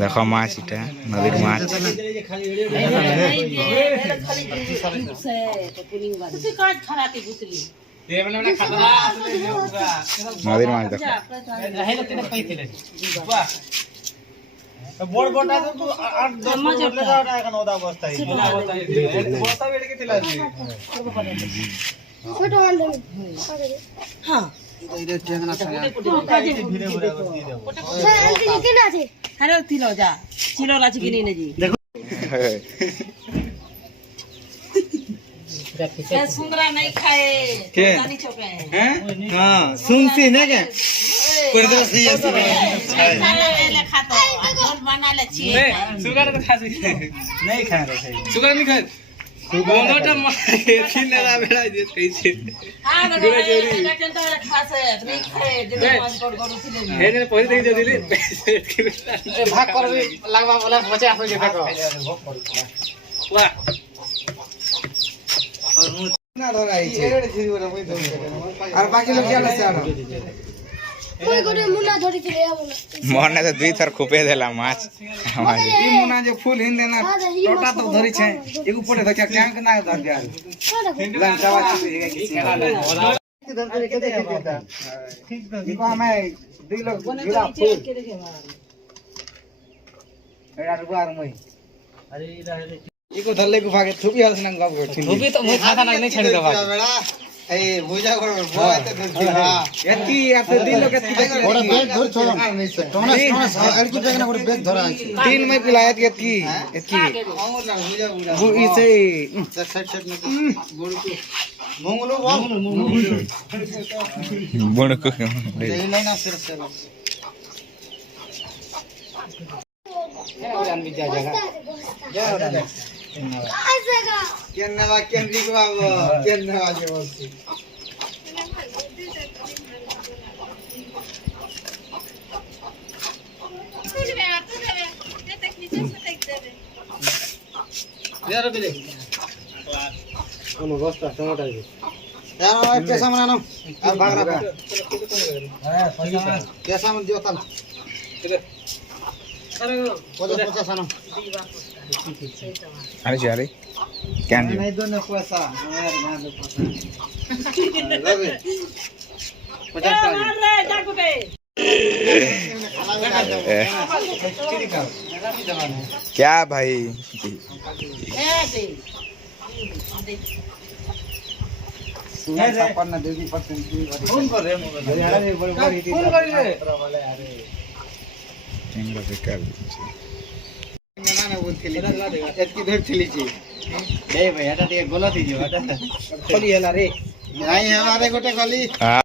দেখো মাছ, এটা নদীর মাছ। নদীর মাছ দেখো। বড় বড়টা তো 8-10 বছর লাগা এখন ওদা অবস্থায় বস্তা বেড়ে গেছিল আছে ছোট আন দেন হ্যাঁ এটা টেংনা ছাড়া ধীরে ধীরে দিয়ে দেব স্যার আনতে কেন আছে আরে তিলো যা চিলো আছে কিনে নে জি দেখো क्या सुंदरा नहीं खाए जानी चौके हैं हां सुनसी ना क्या कोई तो सही है सारे ले खाता झोल बना ले छी सुगर तो खा नहीं खा रहे सही सुगर नहीं खा गोंगटा एथि लेला बेड़ा जे कैसे हां ना डॉक्टर तो खासे नहीं खाए जे पांच कोड करू छी हे ने पहिले देख जे दिली ए भाग कर लागबा बोला 50 हो जे देखो वाह না ধরাইছে আর বাকি লোক কি আছে আর কোন কোন মুনা ধরিছিল আমনা মনে তো দুই থর খুপে দিলা মাছ। এই মুনা যে ফুল হিন্দে না টোটা তো ধরিছে এগু পড়ে ধরছে ট্যাঙ্ক না ধর দিয়া লঙ্কা বাকি হয়ে গেছে ধর করে কেটে দেতা ঠিক তো ইকো আমি দুই লোক গিরা ফুল এরা রুবার মই আরে ইরা इको धरले को भागे थुपी हस नंग गाब गठी थुपी तो मुई खाता नहीं छाड़ी दबा बेड़ा ए भुजा कर बो आते धरती हां एती आते दिलो के बड़ा बैग धर छोड़ तोना अड़की बैग ना बड़ा बैग धरा तीन में पिलायत एती एती और ना भुजा भुजा वो इसे सेट सेट में गोड़ को मंगलो बोण को ले लेना सिर से जान भी जा जगह जा केन्नवा केंद्रिक बाबू केन्नवा जे बोलती यार बिले कोनो गोस्ता टमाटर दे यार भाई कैसा बनाना और भाग रहा हां कैसा मन दियो तल ठीक है अरे पचास आना अरे जारे क्या नहीं दोनों पैसा यार ना दो पैसा 50 रे डाक पे क्या भाई पन्ना देवी परसेंट फोन कर रे अरे बड़ी बड़ी फोन कर रे अरे कैमरा पे कर ना ना बोलथिली एतकी धर थिली छी ए भाई हटा ଟିକେ गलत ही जो हटा खोली हला रे नहीं हमारे गोटे खोली।